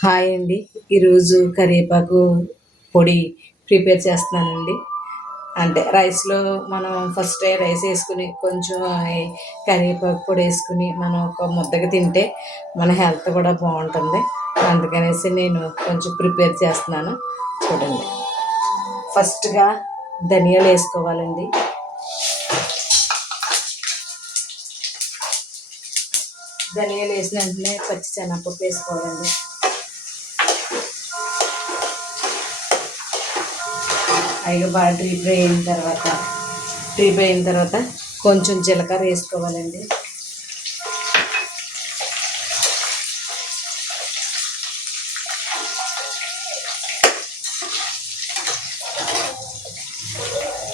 Hi అండి. ఈరోజు కరివేపాకు పొడి ప్రిపేర్ చేస్తున్నానండి. అంటే రైస్లో మనం ఫస్ట్ రైస్ వేసుకుని కొంచెం కరివేపాకు పొడి వేసుకుని మనం ఒక ముద్దగా తింటే మన హెల్త్ కూడా బాగుంటుంది. అందుకనేసి నేను కొంచెం ప్రిపేర్ చేస్తున్నాను, చూడండి. ఫస్ట్గా ధనియాలు వేసుకోవాలండి. ధనియాలు వేసిన వెంటనే పచ్చి శనగపప్పు వేసుకోవాలండి. అవి బాగా డీప్ అయిన తర్వాత కొంచెం జీలకర్ర వేసుకోవాలండి.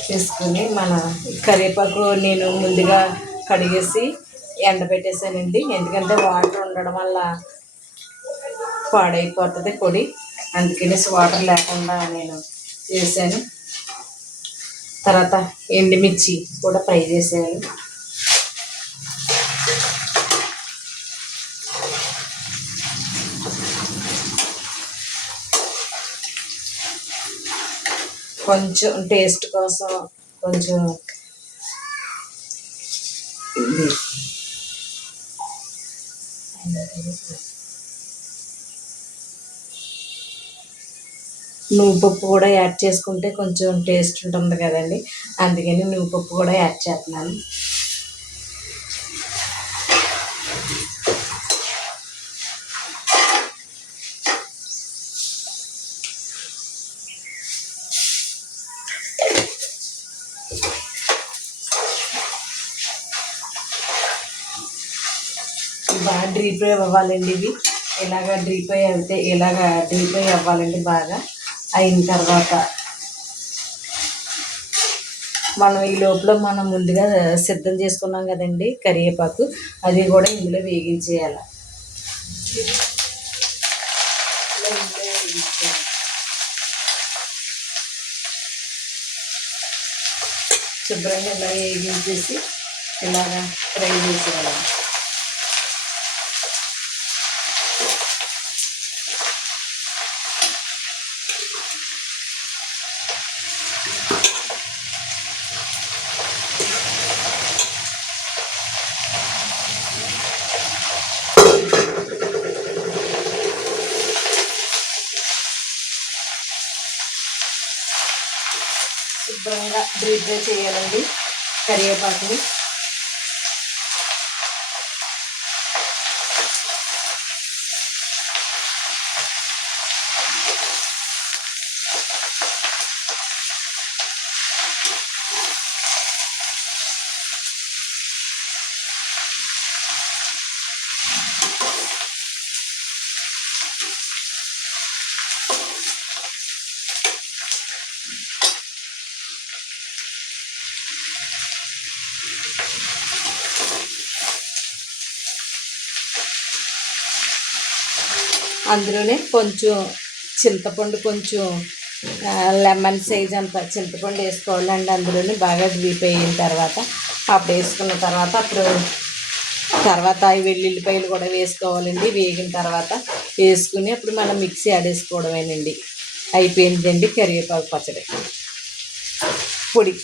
వేసుకొని మన కరివేపాకు నేను ముందుగా కడిగేసి ఎండబెట్టేసానండి. ఎందుకంటే వాటర్ ఉండడం వల్ల పాడైపోతుంది పొడి, అందుకనేసి వాటర్ లేకుండా నేను చేశాను. తర్వాత ఎండుమిర్చి కూడా ఫ్రై చేసాను. కొంచెం టేస్ట్ కోసం కొంచెం ఇది నువ్వుపప్పు కూడా యాడ్ చేసుకుంటే కొంచెం టేస్ట్ ఉంటుంది కదండి, అందుకని నువ్వుపప్పు కూడా యాడ్ చేస్తున్నాను. బాగా డీప్ ఫ్రై అవ్వాలండి. ఇవి ఇలాగా డీప్ ఫ్రై అయితే డీప్ ఫ్రై అవ్వాలండి. బాగా అయిన తర్వాత మనం ఈ లోపల మనం ముందుగా సిద్ధం చేసుకున్నాం కదండి కరివేపాకు, అది కూడా ఇందులో వేగించేయాలి. శుభ్రంగా ఇలా వేగించేసి ఇలాగా ఫ్రై చేసేయాలి. శుభ్రంగా డీప్ ఫ్రై చేయాలండి కరివేపాకుని. అందులోనే కొంచెం చింతపండు, కొంచెం లెమన్ సైజ్ అంత చింతపండు వేసుకోవాలండి. అందులోనే బాగా డీప్ అయిన తర్వాత అప్పుడు వేసుకున్న తర్వాత ఈ వెల్లుల్లిపాయలు కూడా వేసుకోవాలండి. వేగిన తర్వాత వేసుకుని అప్పుడు మనం మిక్సీ ఆడేసుకోవడమేనండి. అయిపోయిందండి కరివేపాకు పచ్చడి పొడి.